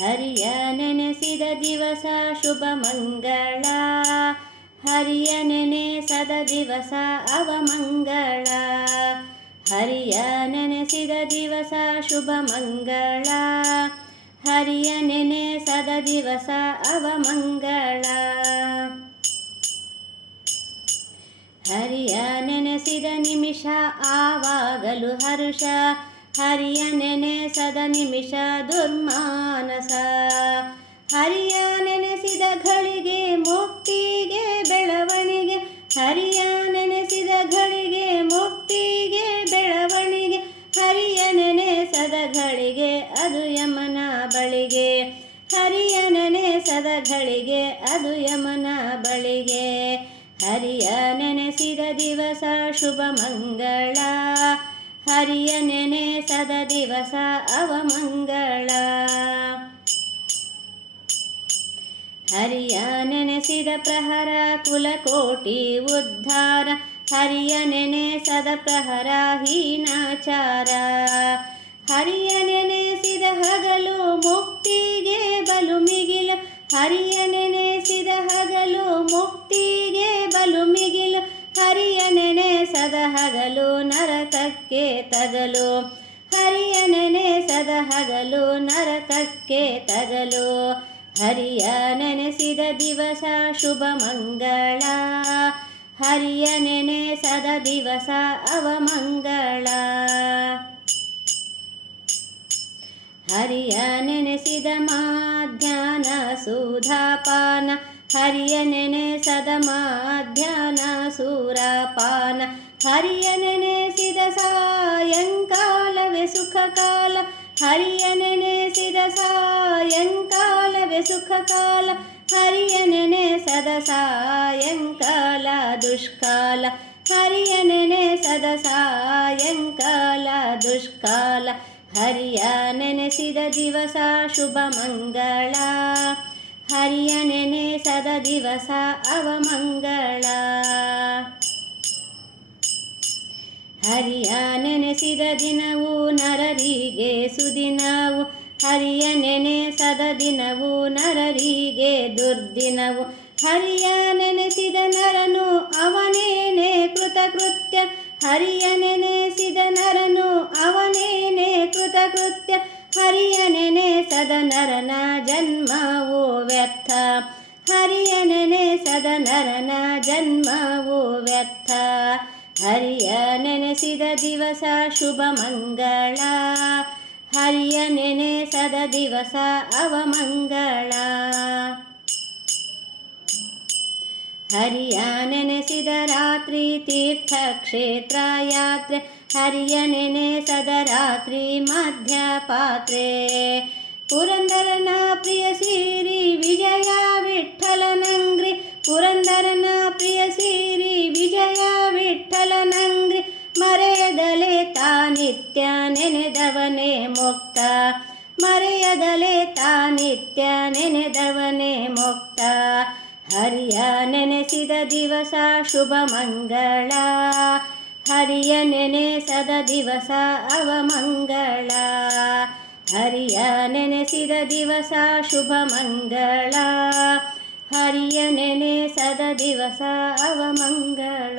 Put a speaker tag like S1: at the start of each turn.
S1: ಹರಿಯ ನೆನೆಸಿದ ದಿವಸ ಶುಭ ಮಂಗಳ. ಹರಿಯ ನೆನೆಸದ ದಿವಸ ಅವಮಂಗಳ ಹರಿಯ ನೆನೆಸಿದ ದಿವಸ ಶುಭ ಮಂಗಳ. ಹರಿಯ ನೆನೆಸದ ದಿವಸ ಅವಮಂಗಳ ಹರಿಯ ನೆನೆಸಿದ ನಿಮಿಷ ಆವಾಗಲು ಹರುಷ. ಹರಿಯ ನೆನೆಸದ ನಿಮಿಷ ದುರ್ಮಾನಸ. ಹರಿಯ ನೆನೆಸಿದ ಘಳಿಗೆ, ಮುಕ್ತಿಗೆ, ಬೆಳವಣಿಗೆ. ಹರಿಯ ನೆನೆಸಿದ ಘಳಿಗೆ, ಮುಕ್ತಿಗೆ, ಬೆಳವಣಿಗೆ. ಹರಿಯ ನೆನೆಸದ ಘಳಿಗೆ, ಅದು ಯಮನ ಬಳಿಗೆ. ಹರಿಯ ನೆನೆಸದ ಘಳಿಗೆ, ಅದು ಯಮನ ಬಳಿಗೆ. ಹರಿಯ ನೆನೆಸಿದ ದಿವಸ ಶುಭ ಮಂಗಳ. ಹರಿಯ ನೆನೆಸದ ದಿವಸ ಅವಮಂಗಳ ಹರಿಯ ನೆನೆಸಿದ ಪ್ರಹರ ಕುಲಕೋಟಿ ಉದ್ಧಾರ. ಹರಿಯ ನೆನೆಸದ ಪ್ರಹರ ಹೀನಾಚಾರ. ಹರಿಯ ನೆನೆಸಿದ ಹಗಲು ನರಕಕ್ಕೆ ತಗಲು. ಹರಿಯ ನೆನೆಸದ ಹಗಲು ನರಕಕ್ಕೆ ತಗಲು. ಹರಿಯ ನೆನೆಸಿದ ದಿವಸ ಶುಭ ಮಂಗಳ. ಹರಿಯ ನೆನೆಸದ ದಿವಸ ಅವಮಂಗಳ ಹರಿಯ ನೆನೆಸಿದ ಮಾಧ್ಯಾನ ಸುಧಾಪಾನ ಹರಿಯ ನೆನೆಸದ ಮಾಧ್ಯಾನ ಸೂರಪಾನ. ಹರಿಯ ನೆನೆಸಿದ ಸಾಯಂಕಾಲವೇ ಸುಖ ಕಾಲ ಹರಿಯ ನೆನೆಸಿದ ಸಾಯಂಕಾಲವೇ ಸುಖ ಕಾಲ ಹರಿಯ ನೆನೆಸದ ಸಾಯಂಕಾಲ ದುಷ್ಕಾಲ. ಹರಿಯ ನೆನೆಸದ ಸಾಯಂಕಾಲ ದುಷ್ಕಾಲ. ಹರಿಯ ನೆನೆಸಿದ ದಿವಸ ಶುಭ ಮಂಗಳ. ಹರಿಯ ನೆನೆಸದ ದಿವಸ ಅವಮಂಗಳ. ಹರಿಯ ನೆನೆಸಿದ ದಿನವು ನರರಿಗೆ ಸುದಿನವು. ಹರಿಯ ನೆನೆಸದ ದಿನವು ನರರಿಗೆ ದುರ್ದಿನವು. ಹರಿಯ ನೆನೆಸಿದ ನರನು ಅವನೇನೆ ಕೃತಕೃತ್ಯ. ಹರಿಯ ನೆನೆಸಿದ ನರನು ಅವನೇನೆ ಕೃತಕೃತ್ಯ. ಹರಿಯ ನೆನೆಸದ ನರನ ಜನ್ಮವು ವ್ಯರ್ಥ. ಹರಿಯ ನೆನೆಸದ ನರನ ಜನ್ಮವು ವ್ಯರ್ಥ. ಹರಿಯ ನೆನೆಸಿದ ದಿವಸ ಶುಭ ಮಂಗಳ ಹರಿಯ ನೆನೆಸದ ದಿವಸ ಅವಮಂಗಳ ಹರಿಯ ನೆನೆಸಿದ ರಾತ್ರಿ ತೀರ್ಥ ಕ್ಷೇತ್ರ ಯಾತ್ರೆ ಹರಿಯ ನೆನೆಸದ ರಾತ್ರಿ ಮಧ್ಯ ಪಾತ್ರೆ ಪುರಂದರನ ಪ್ರಿಯ ಸಿರಿ ವಿಜಯ ವಿಠಲನಂಗ್ರಿ ಪುರಂದರನ ಮರೆಯದಲೆ ತಾನಿತ್ಯ ನೆನೆದವನೇ ಮುಕ್ತ. ಹರಿಯ ನೆನೆಸಿದ ದಿವಸ ಶುಭ ಮಂಗಳ. ಹರಿಯ ನೆನೆಸದ ದಿವಸ ಅವಮಂಗಳ ಹರಿಯ ನೆನೆಸಿದ ದಿವಸ ಶುಭ ಮಂಗಳ. ಹರಿಯ ನೆನೆಸದ ದಿವಸ ಅವಮಂಗಳ